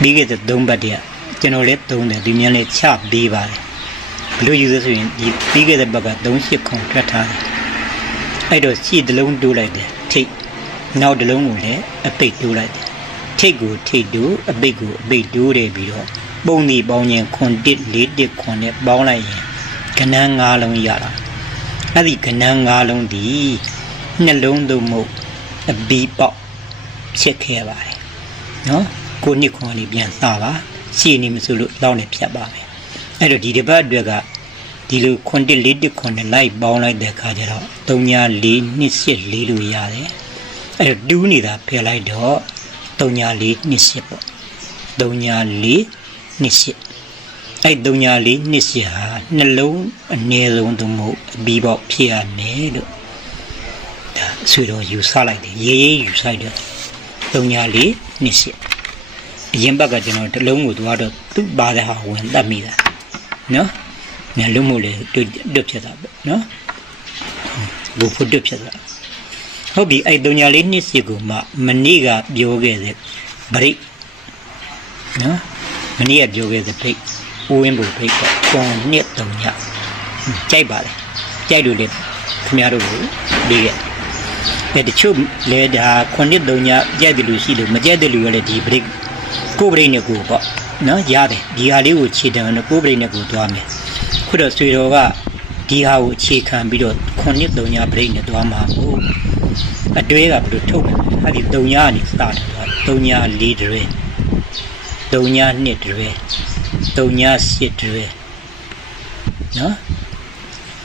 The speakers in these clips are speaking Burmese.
ပြီးခဲ့တဲ့3ပတ်တည်းကျွန်တော်လည်း3တယ်ဒီမြန်လည်းချပေးပါတယ်ဘလို့ယူသဆိုရင်ဒီပြီးခဲ့တဲ့ဘက်က38ခုထွက်ထားတယ်အဲ့တော့ရှေ့တစ်လုံးတိုးလိုက်တယ်ထိတ်နောက်တစ်လုံးကိုလည်းအပိတ်တိုးလိုက်တယ်ထိတ်ကိုထိတ်တိုးအပိတ်ကိုအပိတ်တိုးတယ်ပြီးတော့ပုံဒီပေါင်းရင်ခွန်1 4 1ခွန်နဲ့ပေါင်းလိုက်ရင်ကဏ္ဍ9လုံးရတာအဲ့ဒီကဏ္ဍ9လုံးဒီနှလုံးသုံးမှုအဘီပေါက်ဖြစ်ခဲ့ပါတယ်နော်ကိုနှစ်ခွန်လေးပြန်စပါရှင်းနေမဆိုလို့လောက်နေဖြတ်ပါမယ်အဲ့တော့ဒီတစ်ပတ်အတွက်ကဒီလိုခွန်1 4 1ခွန်နဲ့လိုက်ပေါင်းလိုက်တဲ့အခါကျတော့3 4 2 8 4လို့ရတယ်အဲ့တော့တူးနေတာဖယ်လိုက်တော့3 4 4 2 8ပေါ့3 4 4 2 8အဲ့3 4 4 2 8ဟာနှလုံးအနည်းဆုံးသို့မဟုတ်အဘီပေါက်ဖြစ်ရမယ်လို့ဒါဆွေတော်ယူဆလိုက်တယ်ရေးရေးယူဆိုင်တယ်3 4 4 2 8အရင်ဘက်ကကျွန်တော်တစ်လုံးကိုသွားတော့သူ့ပါတဲ့ဟာဝင်တတ်မိတာနော်ညလုံးမို့လေတွတ်ဖြစ်တာပေါ့နော်ဘူဖို့တွတ်ဖြစ်တာဟုတ်ပြီအဲ့3 4 4 2 8ကိုမှမနေ့ကပြောခဲ့တဲ့ဗရိတ်နော်မနေ့ကပြောခဲ့တဲ့ဗရိတ်ဦးဝင်းဘူဗရိတ်ကကွန်နှစ်3ညကြိုက်ပါလေကြိုက်လို့လေခင်ဗျားတို့ကိုပြီးခဲ့တဲ့တချို့လေဒါခွန်နှစ်3ညကြိုက်တယ်လို့ရှိလို့မကြိုက်တယ်လို့လည်းဒီဗရိတ်ကိုပရိနဲ့ကိုပေါ့နော်ရတယ်ဒီဟာလေးကိုခြေတံတော့ကိုပရိနဲ့ကိုသွားမယ်ခုတော့ဆွေတော်ကဒီဟာကိုအခြေခံပြီးတော့ခွန်နှစ်3ညပရိနဲ့သွားမှာဟုတ်အတွဲကဘယ်လိုထုတ်လဲအဲ့ဒီ3ညကနေစတာတော့3ည4တွဲ3ည2တွဲ3ည8တွဲနော်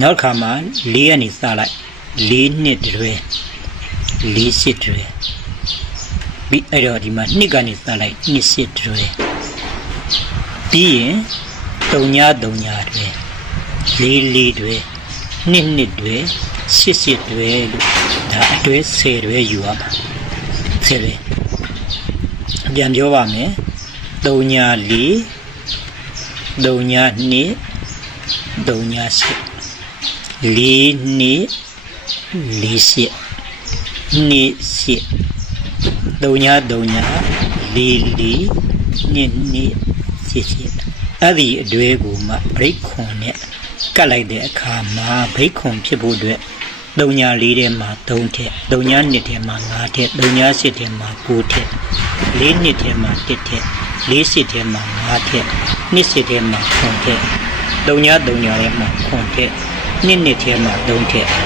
နောက်ခါမှာ4ကနေစလိုက်4 2တွဲ4 8တွဲပြီးအဲ့တော့ဒီမှာ2ကနေစလိုက်2 8တွဲပြီးရင်3ည3ညတွဲ4 4တွဲ2 2တွဲ8 8တွဲလို့ဒါအတွဲ10တွဲယူရမှာ10တွဲပြန်ပြောပါမယ်3ည4 3ည2 3ည8 4 2 4 8 2 8 3ည3ည4 4 2 2 8အဲ့ဒီအတွဲကိုမှဘရိတ်ခွန်နဲ့ကတ်လိုက်တဲ့အခါမှာဘရိတ်ခွန်ဖြစ်ဖို့အတွက်3ည4ထဲမှာ3ထက်3ည2ထဲမှာ5ထက်3ည8ထဲမှာ9ထက်4 2ထဲမှာ1ထက်4 8ထဲမှာ5ထက်2 8ထဲမှာ9ထက်3ည3ညထဲမှာ9ထက်2 2ထဲမှာ3ထက်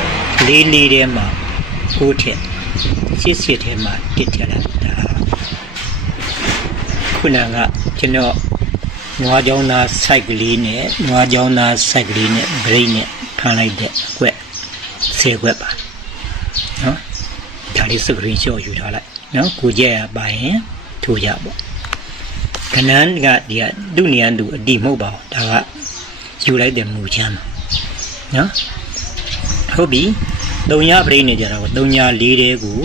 4 4ထဲမှာ9ထက်8 8ထဲမှာ1ထက်လာတာခုနကကျွန်တော်နွားကြောင်းသားစိုက်ကလေးနဲ့နွားကြောင်းသားစိုက်ကလေးနဲ့ဘရိတ်နဲ့ဖမ်းလိုက်တဲ့အကွက်10ကွက်ပါနော်ဒါလေးစကရင်ရှော့ယူထားလိုက်နော်ကိုကြက်ရပါရင်ထိုးကြပေါ့ခဏန်းကဒီကသူ့နေရာသူအတိမဟုတ်ပါဘူးဒါကယူလိုက်တဲ့မူချမ်းပါနော်ဟုတ်ပြီ3ညပရိတ်နဲ့ကြတော့3ည4တဲကို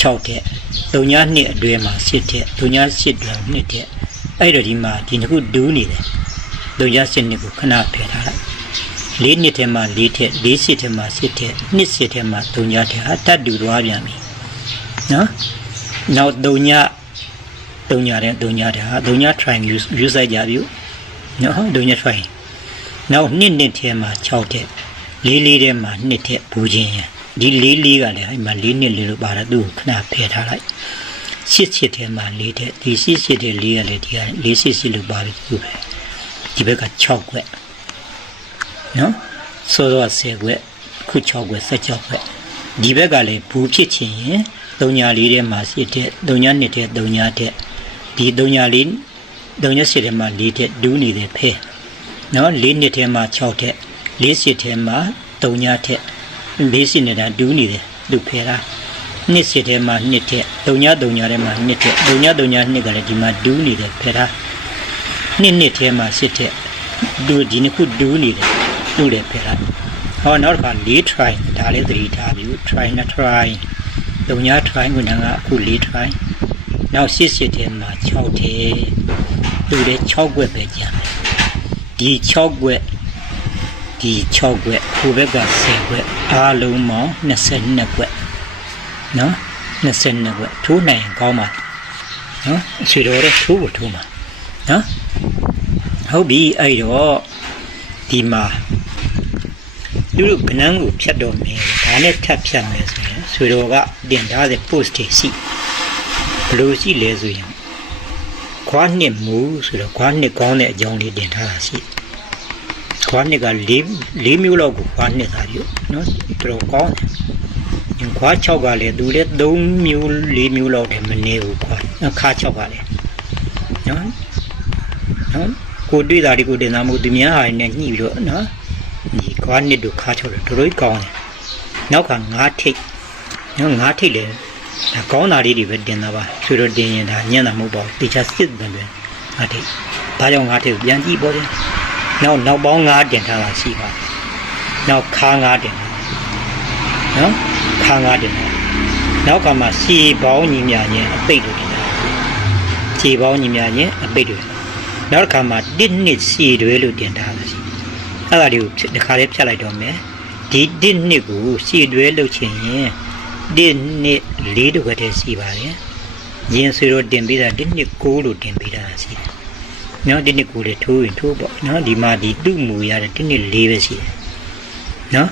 6တဲ့3ည2အတွဲမှာ10တဲ့3ည8တွဲ2တဲ့အဲ့တော့ဒီမှာဒီနှစ်ခုဒူးနေတယ်3ည8နှစ်ကိုခဏဖယ်ထားလိုက်4နှစ်ထဲမှာ4တဲ့4 8ထဲမှာ10တဲ့2 8ထဲမှာ3ညတဲ့ဟာတတ်တူသွားပြန်ပြီနော်နောက်3ညတဲ့3ညတဲ့ဟာ3ည try view site ကြပြီနော်3ည try နောက်2နှစ်ထဲမှာ6တဲ့4 4ထဲမှာ2တဲ့ဘူးချင်းရဒီ4 4ကလည်းအဲ့မှာ4နှစ်4လို့ပါတော့သူ့ကိုခဏဖယ်ထားလိုက်8 8ထဲမှာ4တဲ့ဒီ8 8တဲ့4ကလည်းဒီက4 8 8လို့ပါပြီသူ့ပဲဒီဘက်က6ခွက်နော်ဆိုတော့10ခွက်ခု6ခွက်16ခွက်ဒီဘက်ကလည်းဘူးဖြစ်ချင်ရင်3ည4ထဲမှာ8တဲ့3ည2တဲ့3ညတဲ့ဒီ3ည4 3ည8ထဲမှာ4တဲ့ဒူးနေတယ်ဖဲနော်4နှစ်ထဲမှာ6တဲ့4 8ထဲမှာ3ညတဲ့4 8နေတာဒူးနေတယ်သူဖဲတာ2 8ထဲမှာ2တဲ့3ည3ညထဲမှာ2တဲ့3ည3ည2ကလည်းဒီမှာဒူးနေတယ်ဖဲတာ2 2ထဲမှာ8တဲ့ဒူးဒီနှစ်ခုဒူးနေတယ်သူ့လည်းဖဲတာဟောနောက်တစ်ခါ4 try ဒါလည်းသတိထားပြီး try နဲ့ try 3ည try ကအခု4 try နောက်8 8ထဲမှာ6ထဲသူလည်း6ကွက်ပဲကြံတယ်ဒီ6ကွက်ဒီ6ကွက်ဟိုဘက်က10ကွက်အားလုံးပေါင်း22ကွက်နော် 22ကွထိုးနိုင်ကောင်းပါနော်ဆွေတော်တဲ့ထိုးကိုထိုးမှာနော်ဟုတ်ပြီအဲ့တော့ဒီမှာသူတို့ကနန်းကိုဖြတ်တော်မယ်ဒါနဲ့ထပ်ဖြတ်မယ်ဆိုရင်ဆွေတော်ကတင်ထားတဲ့ post တွေရှိဘလို့ရှိလဲဆိုရင်ခွားနှစ်မူဆိုတော့ခွားနှစ်ကောင်းတဲ့အကြောင်းလေးတင်ထားတာရှိခွားနှစ်က၄မျိုးလောက်ကိုခွားနှစ်သားယူနော်တော်တော်ကောင်းတယ်ခွား6ကလည်းသူလည်း3မျိုး4မျိုးလောက်တည်းမနေဘူးခွားခါ6ကလည်းနော်ကိုတွေ့တာဒီကိုတင်သားမှုသူများဟာနဲ့ညှိပြီးတော့နော်ဒီခွားနှစ်တို့ခါ6တော့တော်တော်ကောင်းတယ်နောက်က9ထိပ်နော်9ထိပ်လည်းကောင်းတာလေးတွေပဲတင်တာပါဆွေတော်တင်ရင်ဒါညံ့တာမဟုတ်ပါဘူးတေချာစစ်တယ်ပဲ9ထိပ်ဘာကြောင့်9ထိပ်ပြန်ကြည့်ပေါ့လေနောက်ပေါင်း9တင်ထားတာရှိပါနောက်ခါ9တင်နော်ခါ9တင်နောက်ကမှစီပေါင်းညီမြချင်းအပိတ်တို့တင်တာစီပေါင်းညီမြချင်းအပိတ်တို့နောက်တစ်ခါမှ1နှစ်စီတွေလို့တင်ထားတာရှိအဲ့ဒါတွေကိုဒီခါလေးဖြတ်လိုက်တော့မယ်ဒီ1နှစ်ကိုစီတွေလုပ်ချင်ရင်1နှစ်4တို့ကတည်းရှိပါတယ်ရင်ဆွေတော့တင်ပေးတာ1နှစ်9လို့တင်ပေးတာရှိတယ်နော်1နှစ်9လေထိုးရင်ထိုးပေါ့နော်ဒီမှာဒီသူ့မူရတဲ့1နှစ်4ပဲရှိတယ်နော်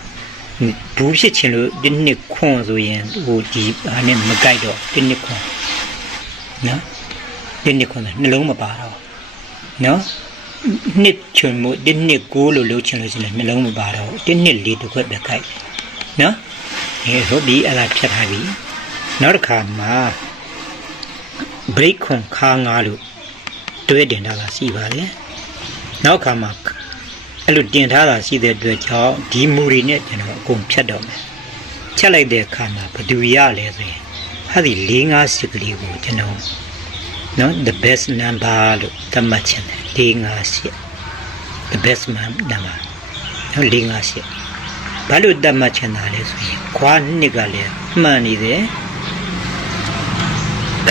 ဘူးဖြစ်ချင်လို့1နှစ်ခွန်ဆိုရင်ဟိုဒီဟာနဲ့မကြိုက်တော့1နှစ်ခွန်နော်1နှစ်ခွန်နှလုံးမပါတော့နော်နှစ်ချွန်မှု1နှစ်9လို့လုပ်ချင်လို့ရှိရင်နှလုံးမပါတော့1နှစ်4တစ်ခွက်ပဲကြိုက်နော်ဟုတ်ပြီအဲ့ဒါဖြတ်ထားပြီနောက်တစ်ခါမှာ break ခွန်ခါ9လို့တွဲတင်ထားတာရှိပါလေနောက်ခါမှာအဲ့လိုတင်ထားတာရှိတဲ့အတွက်ကြောင့်ဒီမူတွေနဲ့ကျွန်တော်အကုန်ဖြတ်တော့မယ်ဖြတ်လိုက်တဲ့အခါမှာဘယ်သူရလဲဆိုရင်အဲ့ဒီ4 5 6ကလေးကိုကျွန်တော်နော် the best number လို့သတ်မှတ်ချင်တယ်4 5 6 the best number နော်4 5 6ဘာလို့သတ်မှတ်ချင်တာလဲဆိုရင်ခွားနှစ်ကလည်းမှန်နေတယ်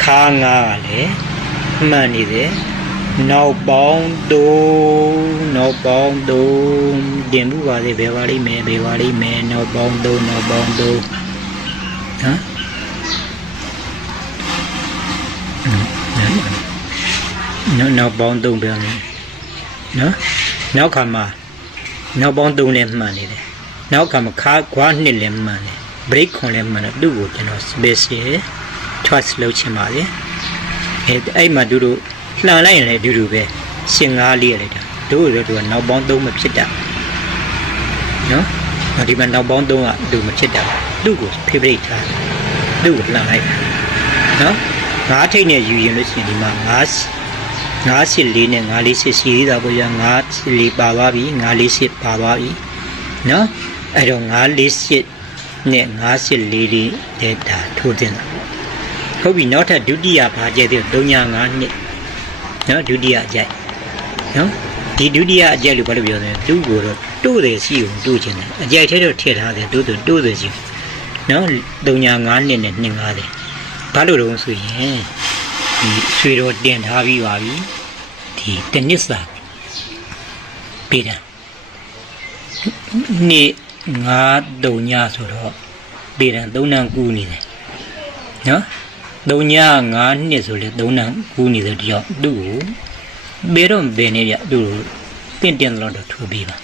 ခါး9ကလည်းမှန်နေတယ်နောက်ပေါင်း3တင်မှုပါသေးဘယ်ပါလိမ့်မယ်နောက်ပေါင်း3ဟမ်နောက်ပေါင်း3ပြန်နော်နောက်ခါမှာနောက်ပေါင်း3လည်းမှန်နေတယ်နောက်ခါမှာခါခွားနှစ်လည်းမှန်တယ် break ခွန်လည်းမှန်တယ်သူ့ကိုကျွန်တော် special trust လုပ်ချင်ပါလေအဲ့မှာတို့လှန်လိုက်ရင်လည်းအတူတူပဲရှင်9လေးလိုက်တာတို့ကနောက်ပေါင်း3မဖြစ်တာနော်ဒီမှာနောက်ပေါင်း3ကသူမဖြစ်တာသူ့ကို favorite ထားသူ့ကိုလှန်လိုက်နော်9ထိပ်နဲ့ယူရင်လို့ရှိရင်ဒီမှာ9 4နဲ့9 4 8ရှိသေးတာပေါ့ဗျာ9 4ပါသွားပြီ9 4 8ပါသွားပြီနော်အဲ့တော့9 4 8နဲ့9 8 4လေးတဲ့ဒါထိုးတင်တာဟုတ်ပြီနောက်ထပ်ဒုတိယဘာကျဲတဲ့3 5နှစ်နော်ဒုတိယအကြိုက်နော်ဒီဒုတိယအကြိုက်လို့ဘာလို့ပြောလဲသူ့ကိုတော့တိုးတယ်စီကိုတိုးချင်တယ်အကြိုက်ထဲတော့ထည့်ထားတယ်တိုးတယ်စီနော်3 5နှစ်နဲ့2 5တယ်ဘာလို့တော့ဆိုရင်ဒီဆွေတော်တင်ထားပြီးပါပြီဒီတနစ်စာပေးတယ်နေ့9 3ညဆိုတော့ပေးတယ်3နန်းကူးနေတယ်နော်3ည5နှစ်ဆိုလေ3နန်းကူးနေတဲ့တယောက်သူ့ကိုဘယ်တော့ဘယ်နေရသူ့ကိုတင်တော့ထိုးပေးပါ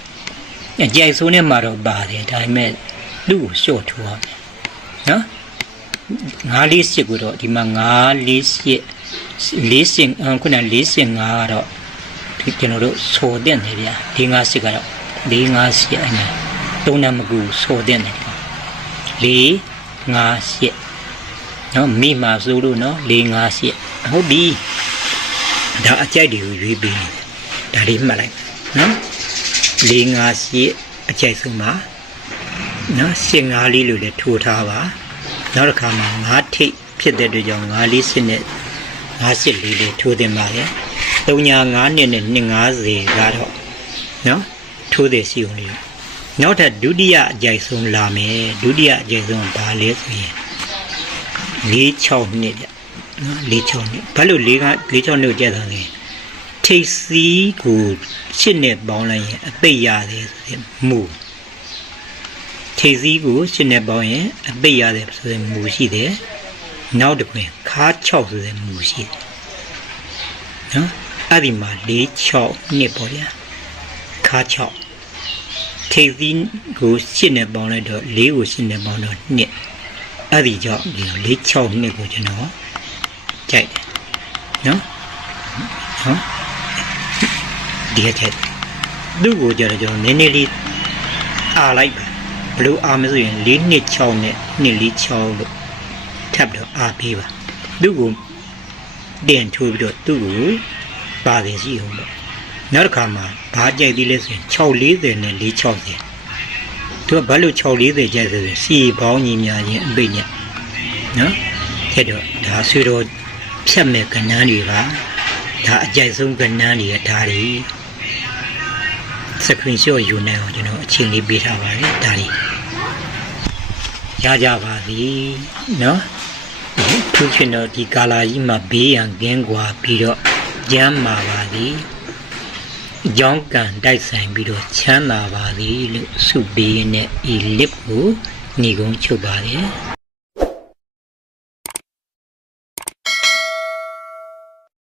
အကြိုက်ဆိုးနဲ့မှာတော့ပါတယ်ဒါပေမဲ့သူ့ကိုရှော့ထိုးအောင်နော်9 4 8ကိုတော့ဒီမှာ9 4 8ခုန4 5ကတော့ကျွန်တော်တို့ဆိုတဲ့နေဗျာ4 5 8ကတော့4 5 8အဲ့နဲ့3နန်းမကူဆိုတဲ့နေ4 5 8နော်မိမှာဆိုလို့နော်4 5 8ဟုတ်ပြီဒါအကြိုက်တွေကိုရွေးပေးနေတယ်ဒါလေးမှတ်လိုက်နော်4 5 8အကြိုက်ဆုံးမှာနော်8 5လေးလို့လည်းထိုးထားပါနောက်တစ်ခါမှာ9ထိပ်ဖြစ်တဲ့အတွက်ကြောင့်9 4 8နဲ့9 8လေးလေးထိုးတင်ပါလေ3 5နှစ်နဲ့2 50ကတော့နော်ထိုးတယ်စီုံလေးနောက်ထပ်ဒုတိယအကြိုက်ဆုံးလာမယ်ဒုတိယအကြိုက်ဆုံးဘာလဲဆိုရင်4 6နှစ်ပြနော်4 6နှစ်ဘာလို့4 6နှစ်ကျက်တာလဲထိပ်စီးကို8နဲ့ပေါင်းလိုက်ရင်အသိရတယ်ဆိုရင်မူထိပ်စီးကို8နဲ့ပေါင်းရင်အသိရတယ်ဆိုရင်မူရှိတယ် နောက်တစ်ခွင်ခါ6ဆိုတဲ့မူရှိတယ်နော်အဲ့ဒီမှာ4 6နှစ်ပေါ့ဗျာခါ6ထိပ်သီးကို8နဲ့ပေါင်းလိုက်တော့4ကို8နဲ့ပေါင်းတော့2အဲ့ဒီကြောင့်ဒီ4 6နှစ်ကိုကျွန်တော်ကြိုက်တယ်နော်ဟုတ်ဒီကချက်သူ့ကိုကြတော့ကျွန်တော်နည်းနည်းလေးအားလိုက်ပါဘလို့အားမဆိုရင်4 2 6နဲ့2 4 6လို့ထပ်တော့အားပေးပါသူ့ကိုတင်ထိုးပြီးတော့သူ့ကိုပါတယ်ရှိအောင်ပေါ့နောက်တစ်ခါမှာဘာကြိုက်သေးလဲဆိုရင်640နဲ့460သူကဘာလို့640ကြိုက်ဆိုရင်စီပေါင်းညီများချင်းအပိတ်နဲ့နော်အဲ့တော့ဒါဆွေတော်ဖြတ်မဲ့ကဏ္ဍတွေပါဒါအကြိုက်ဆုံးကဏ္ဍတွေဒါတွေစကရင်ရှော့ယူနေအောင်ကျွန်တော်အချိန်လေးပေးထားပါတယ်ဒါတွေရကြပါပြီနော်သူချင်းတော့ဒီကာလာကြီးမှာဘေးရန်ကင်းကွာပြီးတော့ကျမ်းမာပါသည်အကြောင်းကံတိုက်ဆိုင်ပြီးတော့ချမ်းသာပါသည်လို့ဆုပေးနေတဲ့ဤလစ်ကိုညီကုန်းချုပ်ပါတယ်